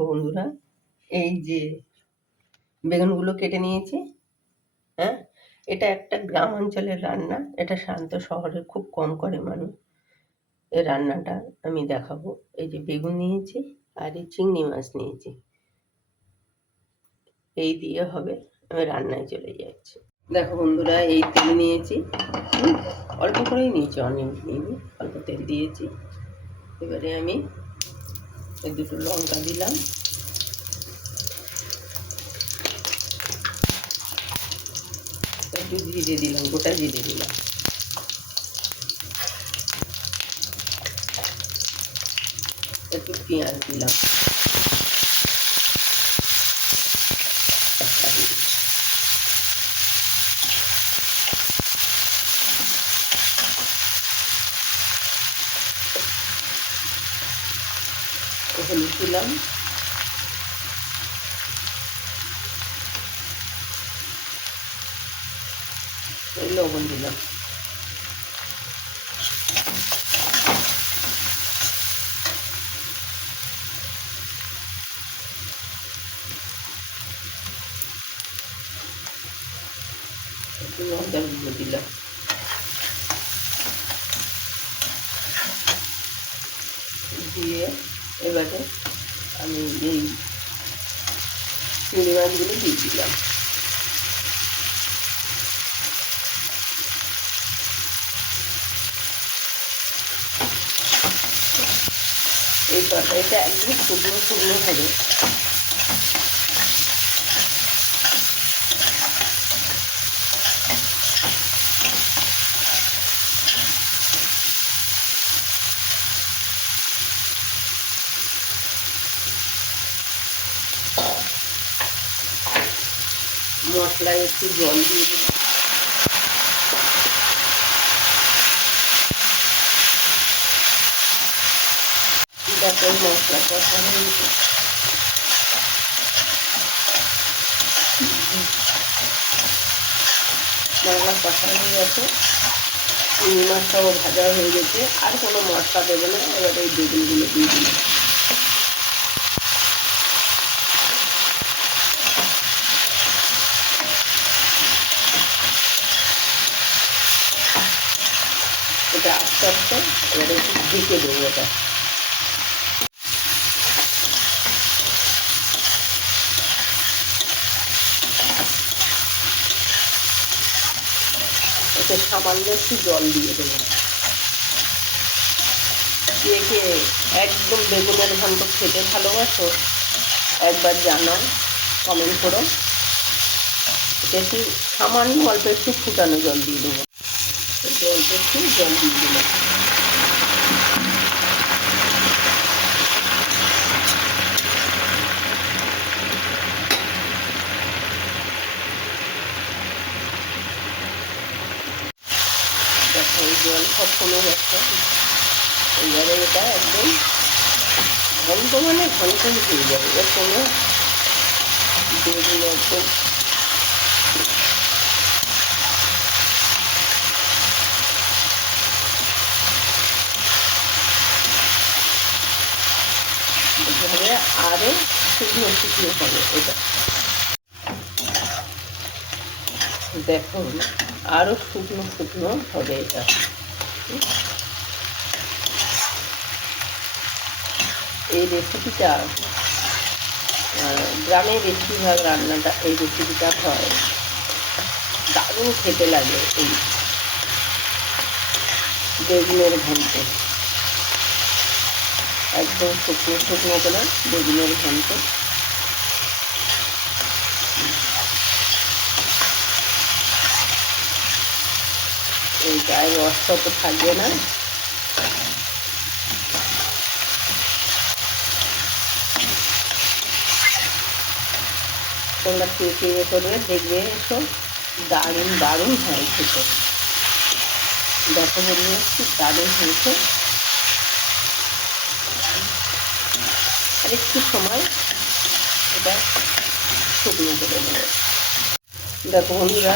দেখো বন্ধুরা, এই যে বেগুনগুলো কেটে নিয়েছি। হ্যাঁ, এটা একটা গ্রাম অঞ্চলের রান্না। এটা শান্ত শহরে খুব কম করে মানুষ। এই রান্নাটা আমি দেখাবো। এই যে বেগুন নিয়েছি আর এই চিংড়ি মাছ নিয়েছি, এই দিয়ে হবে। আমি রান্নায় চলে যাচ্ছি। দেখো বন্ধুরা, এই তেল নিয়েছি। অল্প করেই নিয়েছি, অনেক নিইনি, অল্প তেল দিয়েছি। এবারে আমি এই দুটো লঙ্কা দিলাম, একটু জিরে দিলাম, গোটা জিরে দিলাম, একটু পেঁয়াজ দিলাম, হলুদ দিলাম, লবণ দিলাম। একটু লঙ্কার গুঁড়ো দিলাম। দিয়ে এবারে আমি এই চিংড়ি মাছগুলো দিয়ে দিলাম। এই তরকারিটা একদম শুকনো শুকনো হবে। মশলায় একটু জল দিয়ে দিলাম। দেখো মশলা কষা হয়ে গেছে। মশলা কষা হয়ে গেছে, চিংড়ি মাছটাও ভাজা হয়ে গেছে। আর কোনো মশলা দেবে না। এবার এই বেগুনগুলো দিয়ে দিলাম। এটা আস্তে আস্তে এবারে একটু ঢেকে দেবো। এটা এতে সামান্য একটু জল দিয়ে দেবো। কে কে একদম বেগুনের ঘন্ট খেতে ভালোবাসো একবার জানাও, কমেন্ট করো। এটা একটু সামান্য অল্প একটু ফুটানো জল দিয়ে দেবো। অল্প একটু জল দিয়ে দিলাম। দেখো এই জল সব কমে যাচ্ছে। এবারে এটা একদম ঘন্ট মানে ঘন্টই হয়ে যাবে। এর কোনো বেগুন একদম এভাবে আরও শুকনো শুকনো হবে। এটা দেখো আরও শুকনো শুকনো হবে। এটা এই রেসিপিটা গ্রামে বেশিরভাগ রান্নাটা এই রেসিপিটা হয়। দারুণ খেতে লাগে এই বেগুনের ঘন্ট। একদম শুকনো শুকনো করে বেগুনের ঘন্ট। এই গায়ে রসটা তো থাকবে না। তোমরা খেয়ে করে দেখবে, এসো দারুণ দারুণ হয় খেতে। দেখো বললে খুব দারুণ হয়েছে। আর একটু সময় এটা শুকনো করে নেবে। দেখো বন্ধুরা,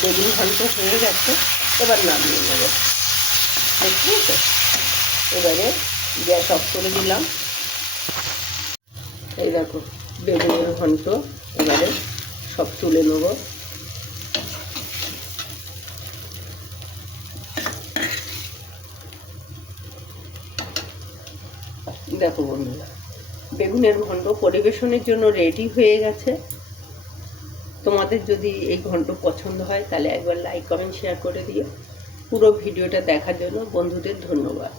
বেগুন ঘন্ট হয়ে গেছে। এবার নামিয়ে নেবে। দেখছি তো এবারে গ্যাস অফ করে দিলাম। এই দেখো বেগুনের ঘন্ট এবারে সব তুলে নেব। দেখো বন্ধুরা, বেগুনের ঘন্ট পরিবেশনের জন্য রেডি হয়ে গেছে। তোমাদের যদি এই ঘন্ট পছন্দ হয় তাহলে একবার লাইক কমেন্ট শেয়ার করে দিও। পুরো ভিডিওটা দেখার জন্য বন্ধুদের ধন্যবাদ।